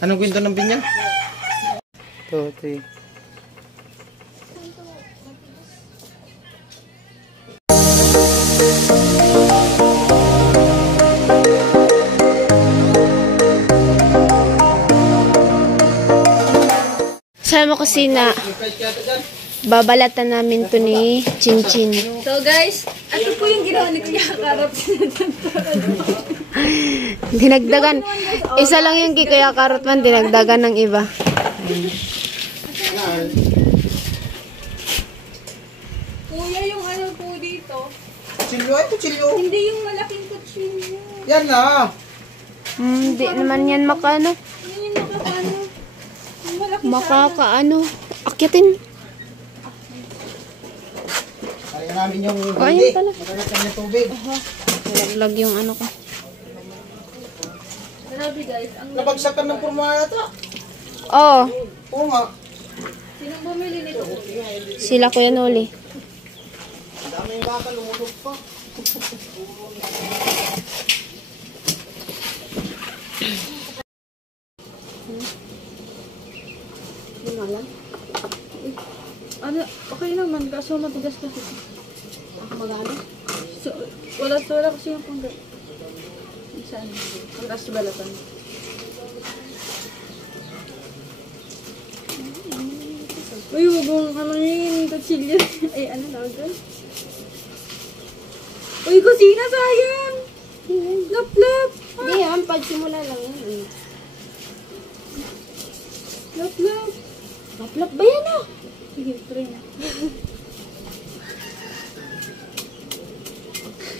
Anong kwento ng pinya? 2, 3. Sama ko sina. Babalatan namin to ni Chinchin. So guys, ito po yung ginawa ni Kuya Karot. Dinagdagan. Isa lang yung kay Kuya Karot man, dinagdagan ng iba. Kuya, yung ano po dito. Kutsilyo ay kutsilyo. Hindi yung malaking kutsilyo. Yan na. Hindi naman yan makano. Yun yung makakano. Yung malaki Makakaano. Akyatin. Kaya namin yung Ayun pala. Magagat kami ng tubig. Nalaglag yung ano ko. Grabe guys, ang Nabagsakan ng purma yata. Oo. Oo nga. sinong bumili nito? Sila Kuya Noli. Ang dami yung baka, lumulog pa. Ano, okay naman, kaso matigas kasi. Magano? So, wala kasi yung pangga. Saan? Panggas balatan. Uy, huwag mong ano yung kutsilyo. Ay, ano tawag doon? Uy, kusina, sayang! Lap-lap! Hindi yan, pagsimula lang yan. Lap-lap! Laplap ba yan ah? Sige, try na.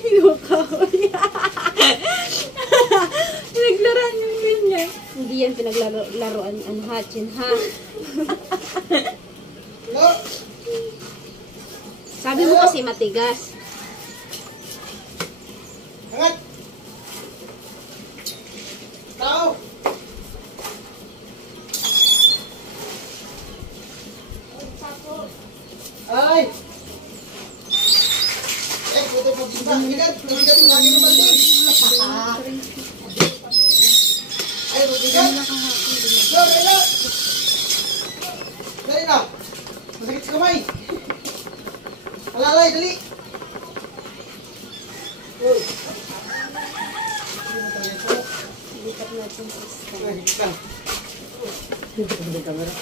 Yung kahoy. Pinaglaran yung ganyan. Hindi yan pinaglaruan ang hatchin ha. No. Sabi mo kasi matigas. Angat. Tao. Ay. Buto po kita. Bigat. Bigat ng akin naman din. Ay, bigat. No, dali. Dali na. Masakit sa kamay. Alalay, dali. Uy. Lipat natin sa stand. Ay, higit lang. Higit lang yung camera.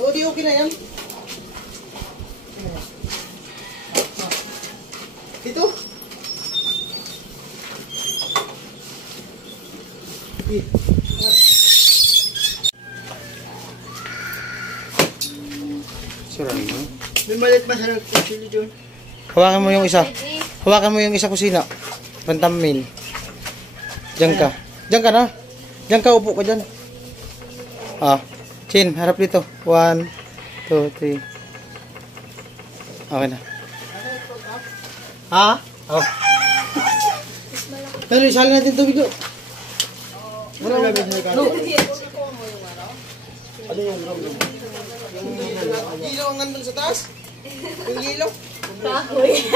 Oo, di okay na yan. Ito. Sarang mo. May malit pa sa nagpapili doon. Hawakan mo yung isa. Hawakan mo yung isa kusina. Pantamin. Diyan ka. Diyan ka na. Diyan ka, upo ka dyan. Chin, harap dito. 1, 2, 3. Okay na. Ha? Oh. Pero isali natin tubig doon. Ano na ba sa No. Ano yung drum? Yung ilaw ang nandun sa taas? Yung ilaw? Kahoy.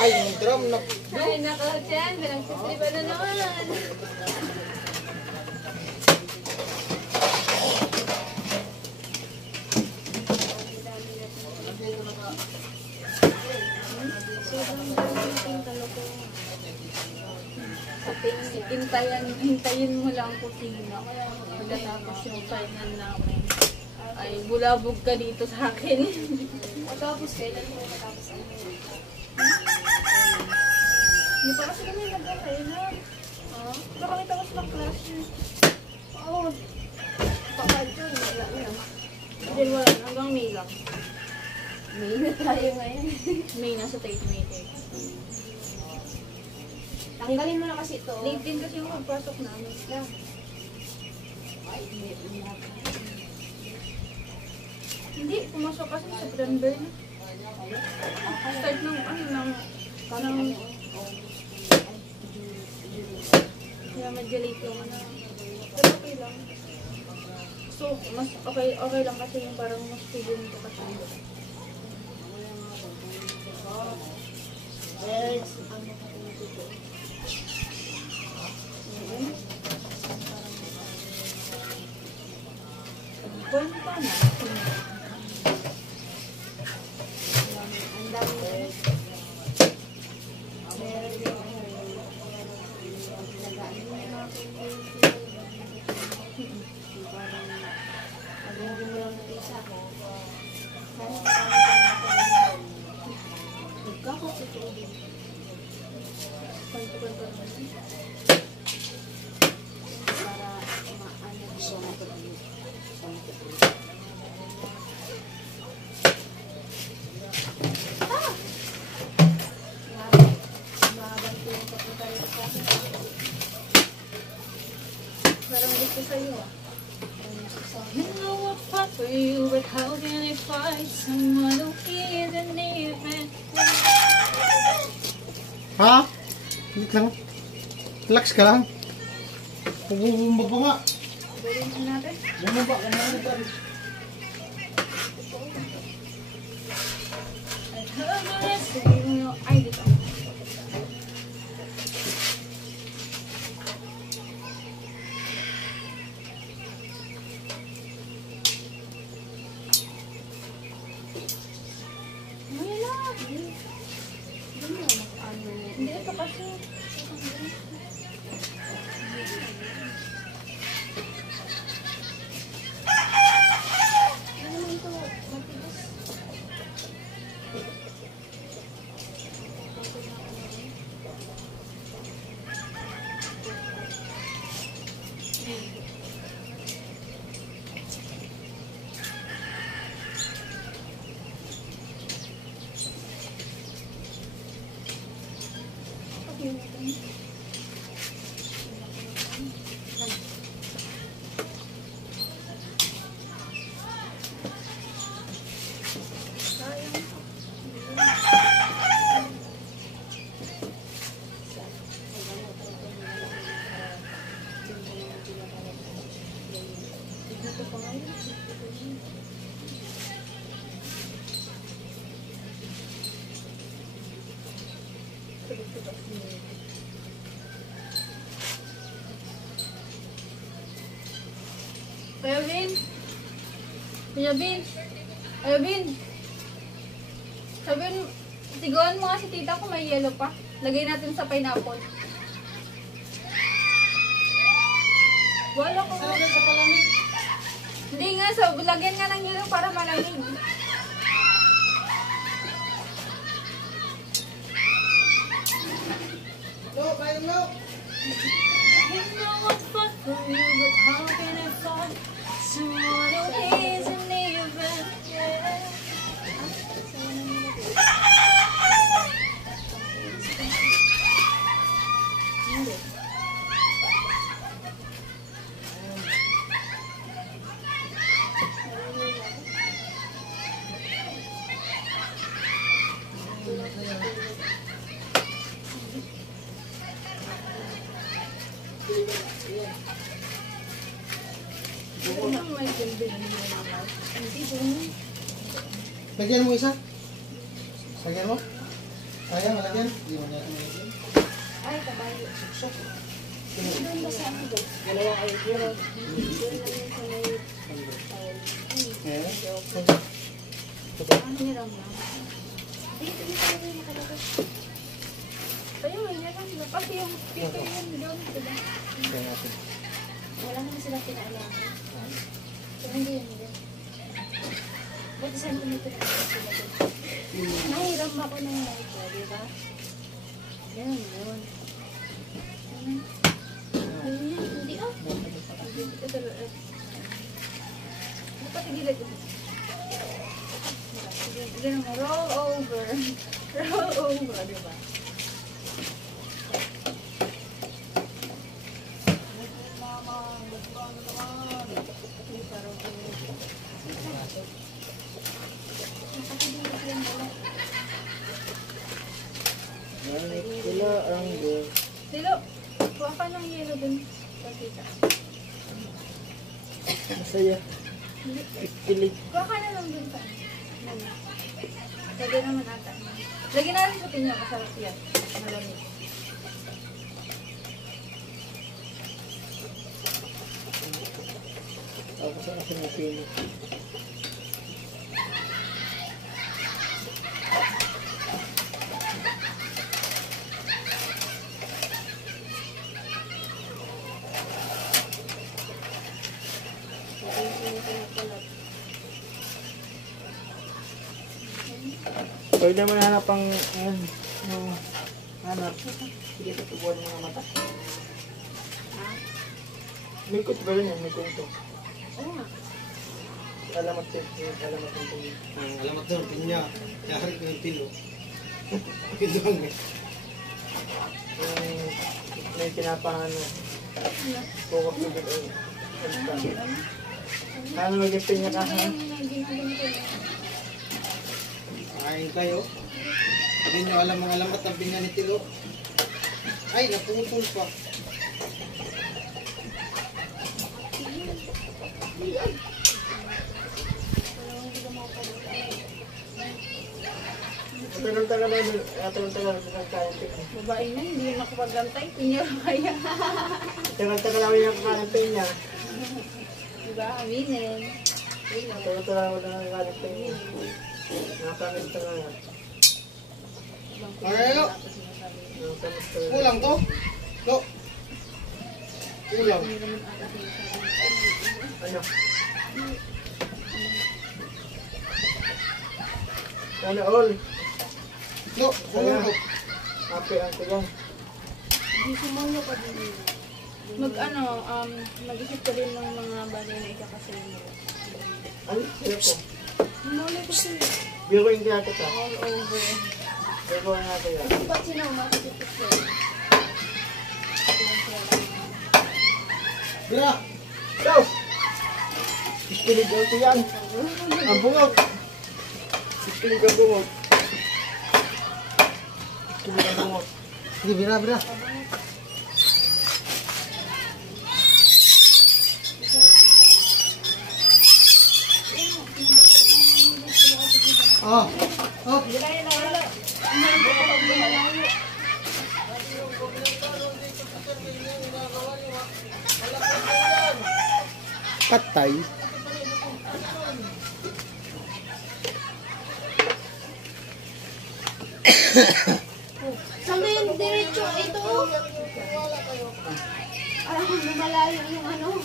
Ay, yung drum na... Ay, nako, Chen. Pinagsistripan na naman. Hintayin mo lang kusina. Pagkatapos yung final namin, ay bulabog ka dito sa akin. Tapos kailan mo matapos ang Hindi pa kasi kami nagkakailan. Nakakita ko sa class yun. Oo. Pakadyo, wala na. Hindi, wala. Hanggang May lang. May na tayo ngayon. May nasa 30 Tanggalin mo na kasi ito. Late din kasi yung pagpasok namin. Hindi, pumasok kasi sa September na. Start ng kaya medyo late yung ano. Pero okay lang. So, mas okay lang kasi yung parang mas feeling ko kasi. na. Ang dami na. Meron din ako. Nagaan mo yung mga parang agungin mo lang natin isa ko. Nagkakapito din. Kwento-kwento naman. Para maano siya na ito. Mabanto yung pagkakalit sa akin. Parang gusto sa'yo ah. You know what fought for you, but how can I fight someone who isn't even? Ha? Wait lang. Relax ka lang. Bumubumba pa nga. Gawin mo natin. Bumubba ka na rin. Ay, dito. Hindi, ito kasi. Ano ito? Matigas. Kuya Bin? Kuya Bin? Kuya Bin? Sabihin, sigawan mo nga si tita kung may yellow pa. Lagay natin sa pineapple. Wala ko. Hindi nga, so, lagyan nga ng yellow para malamig. No, kayo no. You know what's fun for you, but how can I find someone who isn't even? Yeah. Lagyan mo isa. Lagyan mo. Kaya malagyan. Hindi mo natin malagyan. Ay, tabayo. Suksok. Ano? Doon ba sa akin doon? Dalawa ay zero. Doon lang yun sa may... Ano nilang lang? Dito lang yung nakalagay. Tayo, hindi lang sila. Pati yung pito yun doon. Diba? Kaya natin. Wala naman sila kinailangan. Pero hindi yun din. Buti centimeter na sila doon. Nahiram ako ng light, diba? Ganun yun. Hindi ah. Ito lang. Patigilid ko. Ganun mo. Roll over. Roll over, diba? Wala ang girl. Dilo, kuha ka ng yelo dun. Pakita. Masaya. Pilit. Kuha ka na lang dun pa. Lagyan naman ata. Lagyan natin sa pinya. Masarap yan. Malamig. Tapos ang kasi ng pino. Pwede naman hanap ang hanap. Sige, tutubuan mo ng mata. May kuto ba rin yan? May kuto. Oo nga. Alamat din. Alamat din. Alamat doon, pinya. Yari ko yung pilo. Pilo ang May pinapahan na. Focus mo dito. Ano mag-ipin niya ka, ha? Kain kayo. Hindi nyo alam ang alamat ng pinya ni Tilo. Ay, napungutol pa. Tagal-tagal na yun. Tagal-tagal na nagkakanting. Babae na, hindi na makapaglantay. Pinya kaya. Tagal-tagal na yung nagkakanting niya. Diba? Aminin. Tagal-tagal na nagkakanting niya. Nakakamit ka na yan. Ano? Nakakamit ka na. Kulang to? No. Kulang. Ano? Sana all. No, kulang to. Happy ang tulang. Hindi sumuyo pa din. Mag-isip ka din ng mga bagay na ikakasal mo. Ano? Sila po. Sumuyo ko sila. Biruin kaya kita. All over. Biruin natin yan. Ba't sila umakasip ko? Bira! Go! Iskilig ko yan. Ang bungog. Iskilig ang bungog. Iskilig ang bungog. Sige, bira, bira. Oh, oh. Patay. Saan na yung diretso? Ito. Alam ko lumalayo yung ano.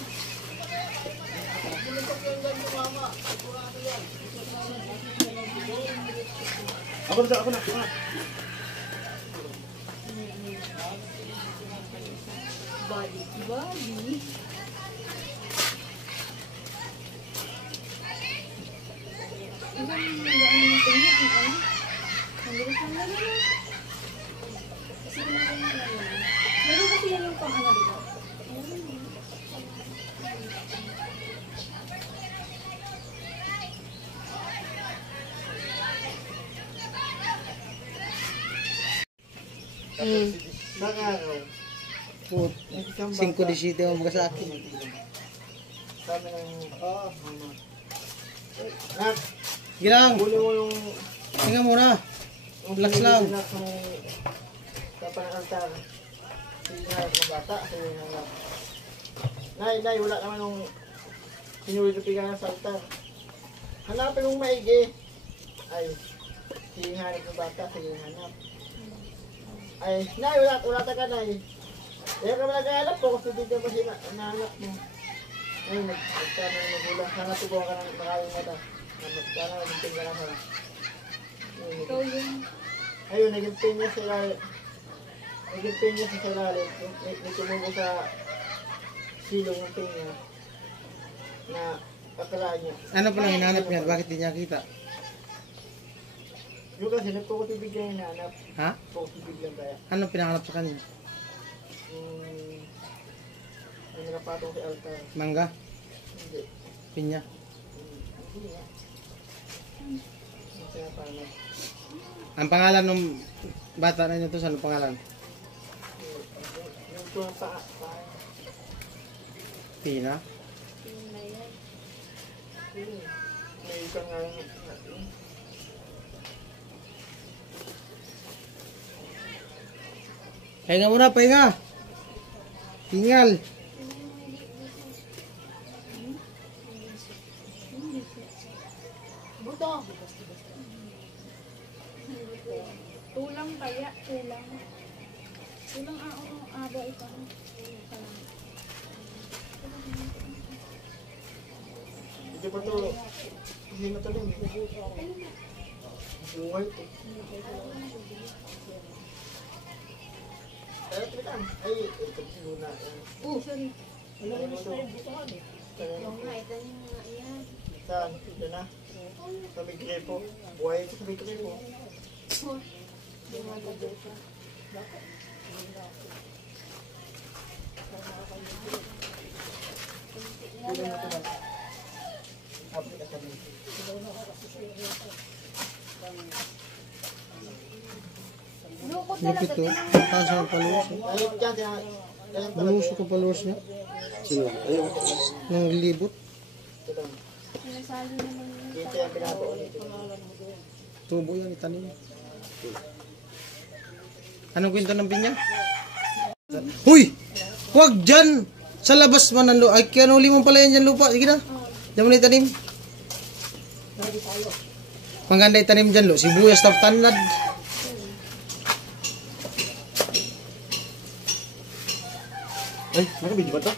Ako na, ako na, ako na. Body. Body. Ang dami yung tingin. Ang ano? Ang bilis lang na lang. Kasi kumakain na lang. Meron kasi yan yung pang ano, diba? Baka araw. Put. 5-17 ang mga sa akin. Sabi ng, mama. Nak, Gilang, huli mo yung hinga muna. Relax lang. Kapag altar. Sinarap ng bata. Sinarap. Nay, wala naman nung sinulipigan sa altar. Hanapin mong maigi. Ay, sininganap ng bata. Sininganap. Ay, nay, wala ta ka, nay. Kaya ka nag-aalap ko kasi dito pa siya nahanap mo. Ay, nagtama na magulang. Sana tubuhan ka ng maraming mata. Sana naging ka na. Ikaw yung... Ayun, naging niya sa ilalim. Naging niya sa ilalim. May tumubo sa silong ng pinya na akalaan niya. Ano pa lang hinahanap niya? Bakit di niya kita? Yung kasi nagpukutibig niya yung hinahanap. Ha? Pukutibig lang kaya. Ano pinahanap sa kanya? Ang nakapatong si altar. Mangga? Hindi. Pinya? Hindi nga. Ang pinapanap. Ang pangalan ng bata na ito, saan ang pangalan? Yung tuwang paa. Pina? May isang nga yung Pahinga muna, pahinga! Tingal! kaya, kulang. Kulang aba ito. Hindi pa to. Hindi na to rin. Buhay to. Kaya tilikan. Ay, ito muna. Oh, sorry. Ano mo to? Yung nga, ito yung mga iyan. Saan? Ito na. Sa may gripo. Buhay ito sa may gripo. Kulang na ito ba? Apit ka sabi. Lukot Lupit talaga. to. Taas ang paluwas. Ay, dyan, dyan. Dyan talaga. Maluso ko paluwas niya. Sino? Ayun. Nang libot. Ito lang. Sinasali naman yun. Dito yung pinato ulit. Tubo yan, itanim. Anong kwento ng pinya? Huy! Huwag dyan! Sa labas man ang lupa. Ay, kaya nuli mo pala yan dyan lupa. Sige na. Diyan mo na itanim. Maganda itanim dyan, lo. Sibuyas na tanad. Ay, nakabili ba ito?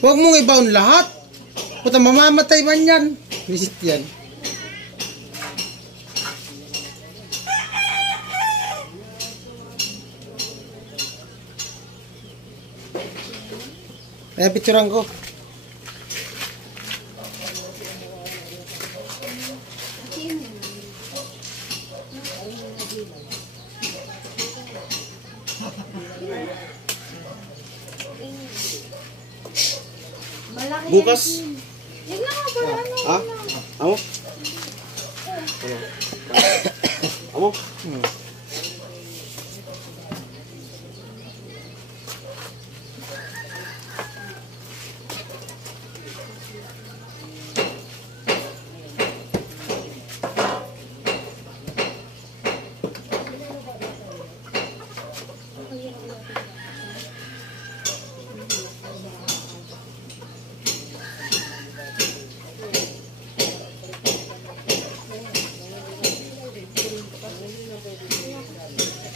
Huwag mong ibaon lahat. Puta, mamamatay man yan. Visit yan. Kaya picturean ko. Malaki Bukas. Yun na nga pala, ano? Ha? Amo? Amo?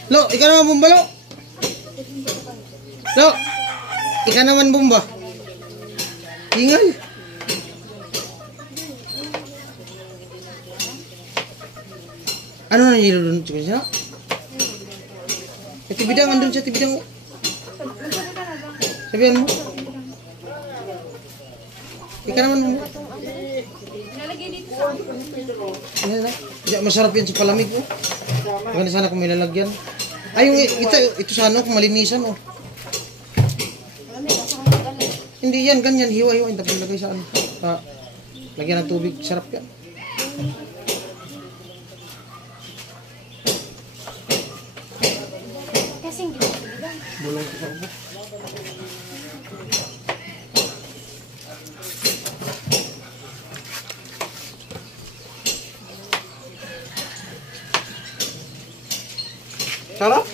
Lo, ikaw naman bumba, Lo. Lo, ikaw naman bumba. Ingal. Ano na nilulunod ko siya? Sa tibidang, andun sa tibidang. Sabihan mo. Ikaw naman bumba. Nalagay dito sa Ano na? Diyan, masarap yan sa palamig, oh. Maganda sana kung may lalagyan. Ay, yung ito sana kung malinisan, oh. Hindi yan, ganyan. Hiwa-hiwa. Hindi tapos lagay sa ano. Lagyan ng tubig. Sarap yan. kasing dito. Bulong ko sa ubo. Sarap?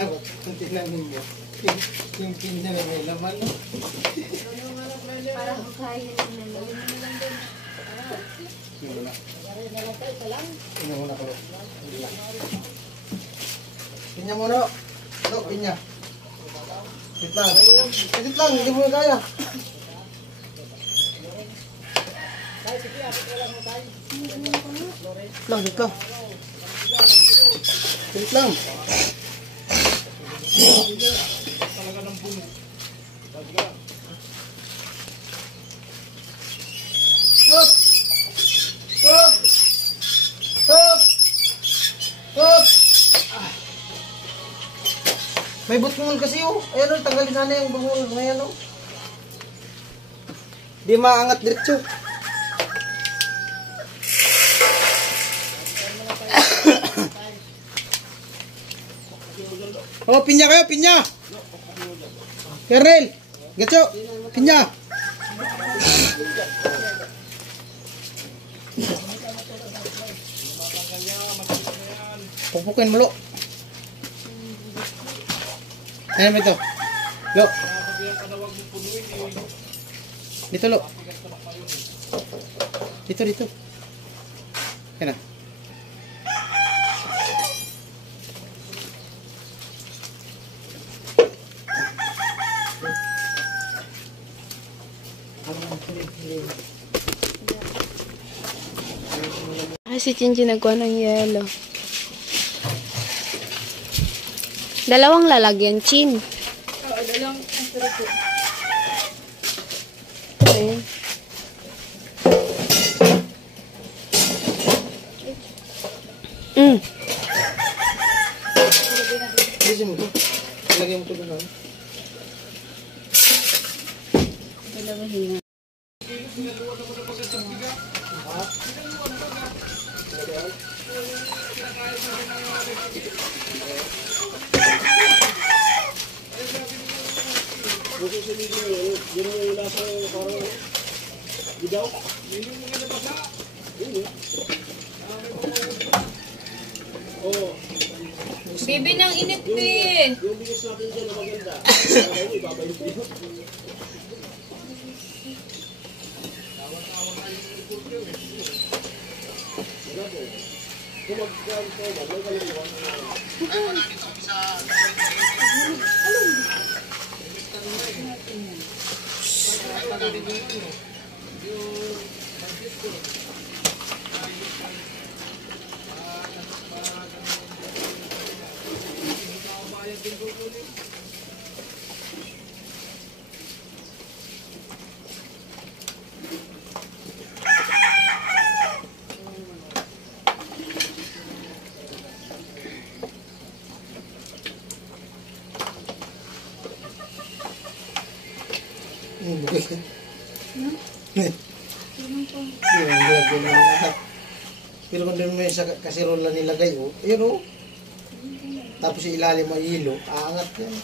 Ang tinamin mo. Yung pinya na may laman. No? Parang kaya na lang. Yung wala. Pinya muna ko. Pinya muna. No, pinya. Wait lang. Wait lang, hindi mo kaya. Lang, dito. Wait lang. Stop! Stop! Stop! Stop! May butngol kasi oh. Ayan oh, tanggalin sana yung bungol. Ngayon oh. Di maangat diretso. Oh, pinya kayo, pinya! Kernel! Gatso! Pinya! Pupukin mo lo. Ayan mo ito. Lo. Dito lo. Dito, dito. Ayan na. Si Chinchi nagkuha ng yelo. Dalawang lalagyan, Chin. Oo, dalawang astroto. Ayan. Bilisin mo ito. Lagyan mo ito doon. Dalawang hinga. Bibi ng init din. Pero kung din mo yung sa kasirola nilagay, oh, yun oh. Tapos yung ilalim mo hilo, aangat yan.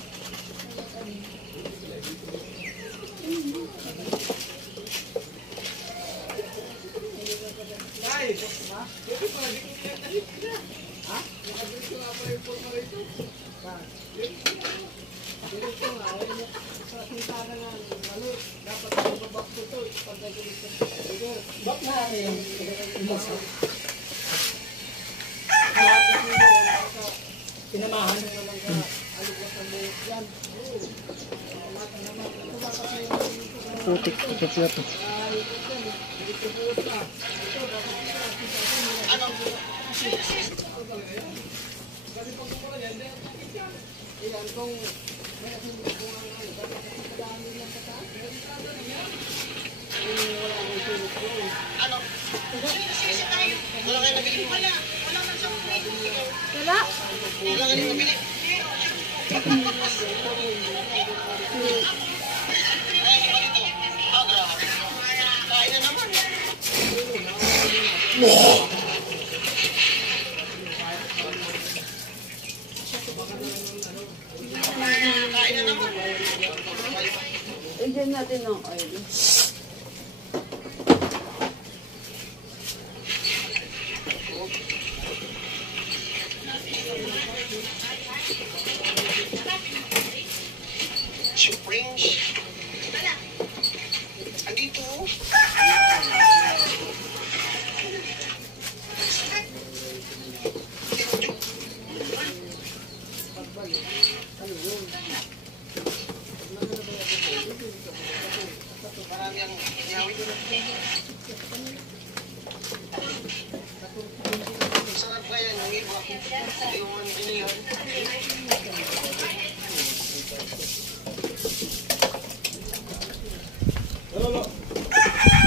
Putik na to. Lagyan natin ng oil. Springs. Andito. Marami ang nyawin. Sarap kaya yung iba. Yung inihan.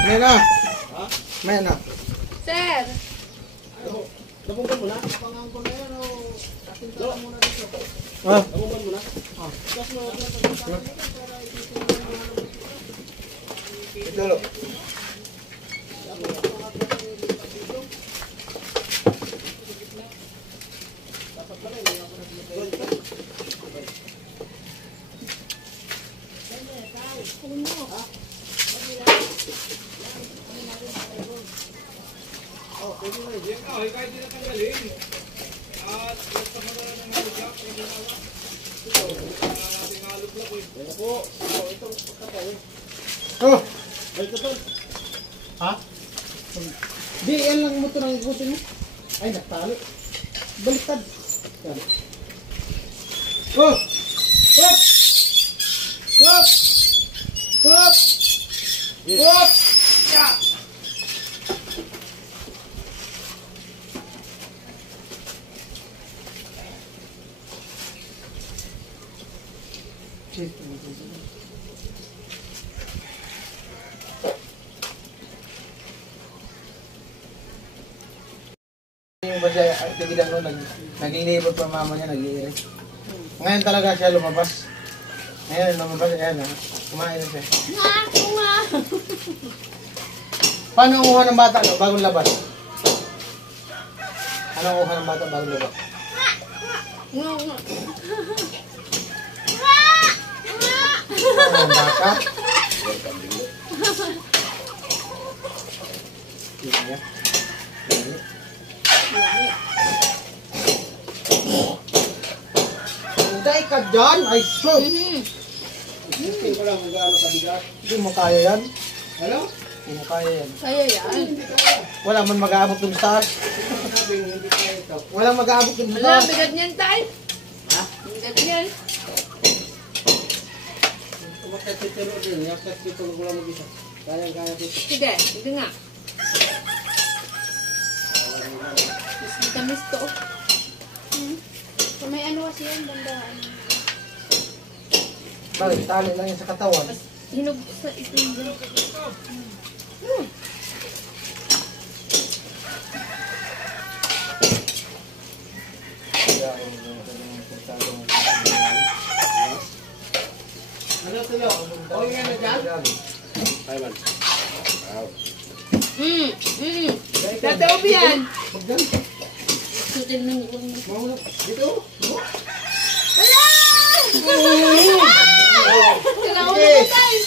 May na. May na. Sir! Nabunggan mo na? Pangangkol na yan o ating tala muna dito. Ah, Nabunggan mo na? Tapos mo natin ito lo. Oh, Balik ito. ha? Di, yan lang motor ang ikutin mo. Ay, nagtalo. Baliktad. Talo. Oh! Hop! Hop! Hop! Hop! Ya! Yung ba siya, activity ano, nag-iinipot pa mama niya, nag-iirit. Ngayon talaga siya lumabas. Ngayon, lumabas, ayan ha. Kumain na siya. Ako nga! Paano kuha ng bata, no, bagong labas? Ano kuha ng bata bagong labas? Nga nga. Ano ng bata? Tingnan niya. Hintay ka dyan, ay shoot! Testing ko lang kung gaano kabigat. Hindi mo kaya yan. Ano? Hindi mo kaya yan. Kaya yan. Wala man mag-aabot dun sa taas. Sabing hindi kaya ito. Walang mag-aabot dun sa Wala, taas. bigat niyan, tay. Ha? Bigat niyan. Kumakit dito din. Yakit dito ko lang mag-isa. Kaya dito. Sige, sige nga. Mas vitamis to. So, may ano kasi yan, banda, ano. Bakit? Tali lang yan sa katawan. Hinog sa ito yung Ano tulo? Okay nga na dyan? Taiwan. Tataob yan. Huwag dyan. Sutin mo yung Mauna. Dito. wala! Kailangan mo na tayo.